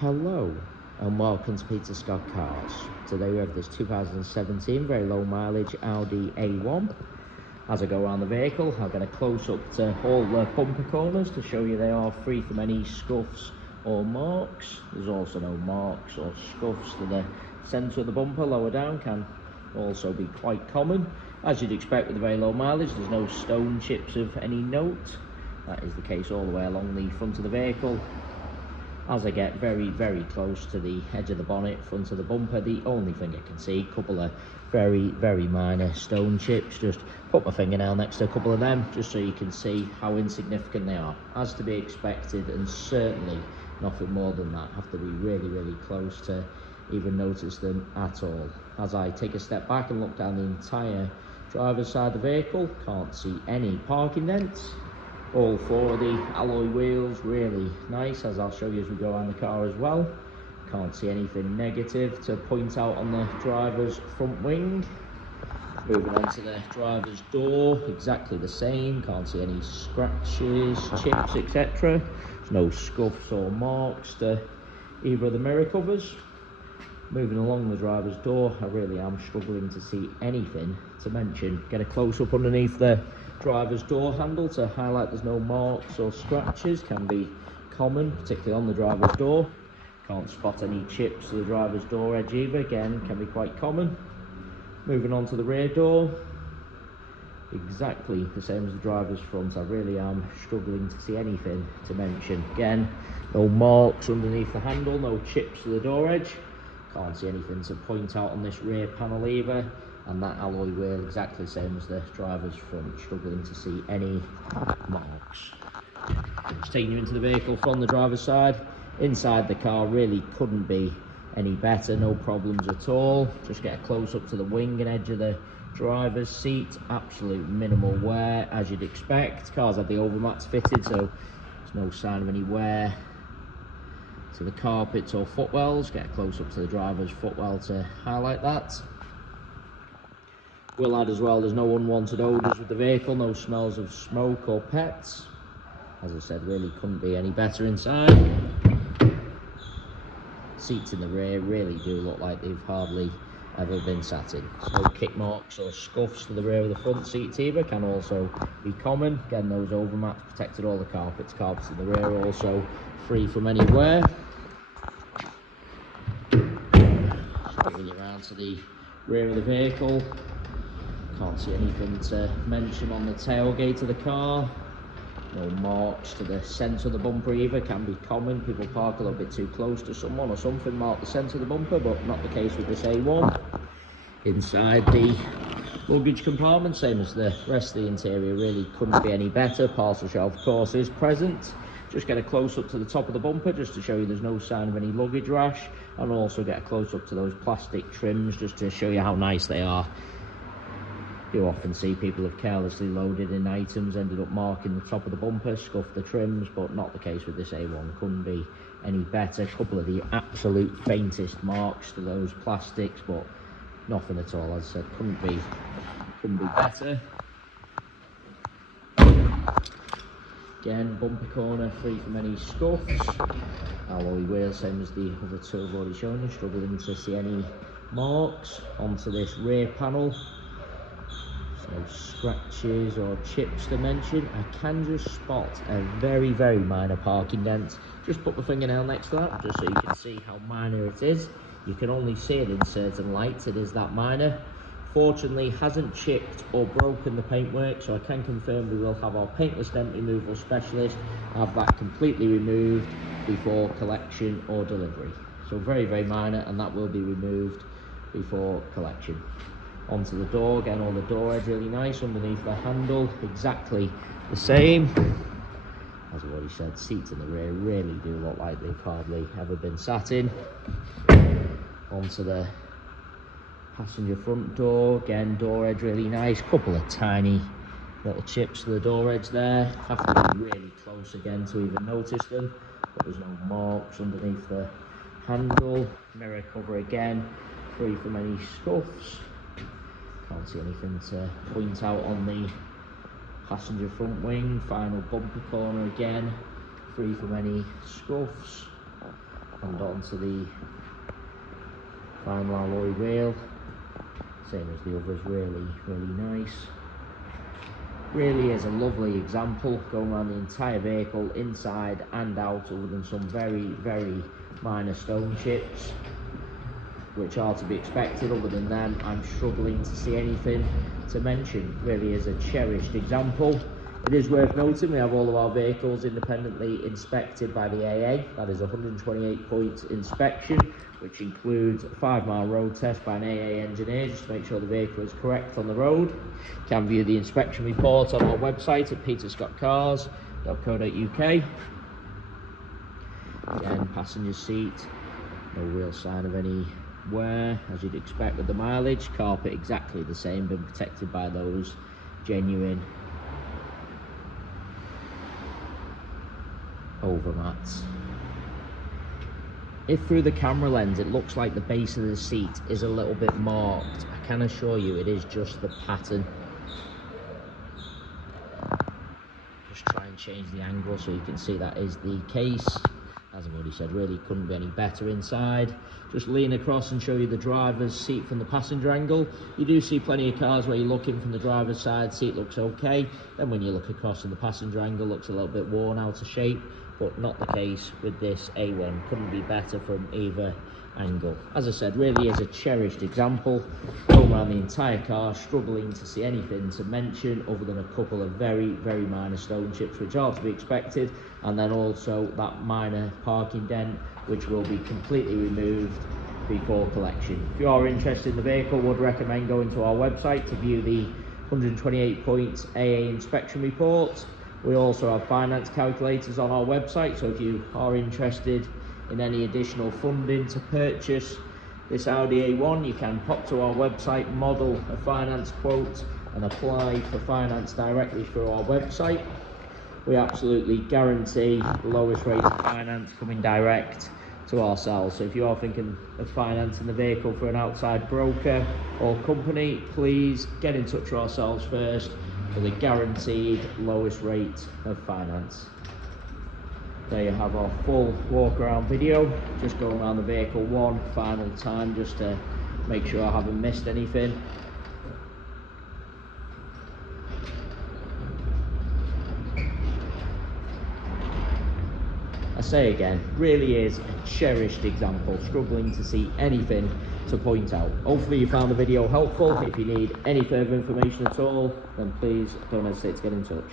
Hello and welcome to Peter Scott Cars. Today we have this 2017 very low mileage Audi A1. As I go around the vehicle, I'll get a close up to all the bumper corners to show you they are free from any scuffs or marks. There's also no marks or scuffs to the centre of the bumper. Lower down can also be quite common. As you'd expect with the very low mileage, there's no stone chips of any note. That is the case all the way along the front of the vehicle. As I get very close to the edge of the bonnet, front of the bumper, the only thing I can see, a couple of very minor stone chips. Just put my fingernail next to a couple of them, just so you can see how insignificant they are. As to be expected, and certainly nothing more than that. Have to be really close to even notice them at all. As I take a step back and look down the entire driver's side of the vehicle, can't see any parking dents. All four of the alloy wheels really nice, as I'll show you as we go around the car as well. Can't see anything negative to point out on the driver's front wing. Moving on to the driver's door, exactly the same. Can't see any scratches, chips, etc. There's no scuffs or marks to either of the mirror covers. Moving along the driver's door, I really am struggling to see anything to mention. Get a close up underneath the driver's door handle to highlight there's no marks or scratches. Can be common, particularly on the driver's door. Can't spot any chips to the driver's door edge either. Again, can be quite common. Moving on to the rear door, exactly the same as the driver's front. I really am struggling to see anything to mention. Again, no marks underneath the handle, no chips to the door edge. Can't see anything to point out on this rear panel either. And that alloy wheel exactly the same as the driver's front. Struggling to see any marks. Just taking you into the vehicle from the driver's side. Inside the car really couldn't be any better, no problems at all. Just get a close up to the wing and edge of the driver's seat. Absolute minimal wear as you'd expect. Cars have the overmats fitted, so there's no sign of any wear to the carpets or footwells. Get a close up to the driver's footwell to highlight that. We'll add as well, there's no unwanted odours with the vehicle, no smells of smoke or pets. As I said, really couldn't be any better inside. Seats in the rear really do look like they've hardly ever been sat in. No kick marks or scuffs to the rear of the front seats either, can also be common. Again, those overmats protected all the carpets. Carpets in the rear are also free from any wear. Moving around to the rear of the vehicle. Can't see anything to mention on the tailgate of the car. No marks to the centre of the bumper either, can be common. People park a little bit too close to someone or something, mark the centre of the bumper, but not the case with this A1. Inside the luggage compartment, same as the rest of the interior, really couldn't be any better. Parcel shelf, of course, is present. Just get a close up to the top of the bumper just to show you there's no sign of any luggage rash, and also get a close up to those plastic trims just to show you how nice they are. You often see people have carelessly loaded in items, ended up marking the top of the bumper, scuffed the trims, but not the case with this A1. Couldn't be any better. A couple of the absolute faintest marks to those plastics, but nothing at all. As I said, couldn't be better. Again, bumper corner free from any scuffs. Alloy wheel, same as the other two I've already shown you. Struggling to see any marks. Onto this rear panel. No scratches or chips to mention. I can just spot a very minor parking dent. Just put the fingernail next to that just so you can see how minor it is. You can only see it in certain lights, it is that minor. Fortunately, hasn't chipped or broken the paintwork, so I can confirm we will have our paintless dent removal specialist have that completely removed before collection or delivery. So very minor, and that will be removed before collection. Onto the door, again, all the door edge really nice. Underneath the handle, exactly the same. As I've already said, seats in the rear really do look like they've hardly ever been sat in. Onto the passenger front door, again, door edge really nice. Couple of tiny little chips to the door edge there. Have to be really close again to even notice them, but there's no marks underneath the handle. Mirror cover again, free from any scuffs. Can't see anything to point out on the passenger front wing. Final bumper corner again, free from any scuffs. and onto the final alloy wheel, same as the others. Really nice. Really is a lovely example, going around the entire vehicle inside and out, other than some very minor stone chips, which are to be expected. Other than them, I'm struggling to see anything to mention. Really is a cherished example. It is worth noting we have all of our vehicles independently inspected by the AA. That is a 128-point inspection, which includes a 5-mile road test by an AA engineer, just to make sure the vehicle is correct on the road. You can view the inspection report on our website at peterscottcars.co.uk. Again, passenger seat, no real sign of any wear, as you'd expect with the mileage. Carpet exactly the same, been protected by those genuine overmats. If through the camera lens it looks like the base of the seat is a little bit marked, I can assure you it is just the pattern. Just try and change the angle so you can see that is the case. As I've already said, really couldn't be any better inside. Just lean across and show you the driver's seat from the passenger angle. You do see plenty of cars where you look in from the driver's side, seat looks okay. Then when you look across from the passenger angle, looks a little bit worn out of shape, but not the case with this A1. Couldn't be better from either angle. As I said, really is a cherished example. Going around the entire car, struggling to see anything to mention other than a couple of very minor stone chips, which are to be expected, and then also that minor parking dent, which will be completely removed before collection. If you are interested in the vehicle, would recommend going to our website to view the 128 points AA inspection report. We also have finance calculators on our website, so if you are interested in any additional funding to purchase this Audi A1, you can pop to our website, model a finance quote and apply for finance directly through our website. We absolutely guarantee the lowest rate of finance coming direct to ourselves. So if you are thinking of financing the vehicle for an outside broker or company, please get in touch with ourselves first for the guaranteed lowest rate of finance. There you have our full walk around video, just going around the vehicle one final time just to make sure I haven't missed anything. I say again, really is a cherished example, struggling to see anything to point out. Hopefully you found the video helpful. If you need any further information at all, then please don't hesitate to get in touch.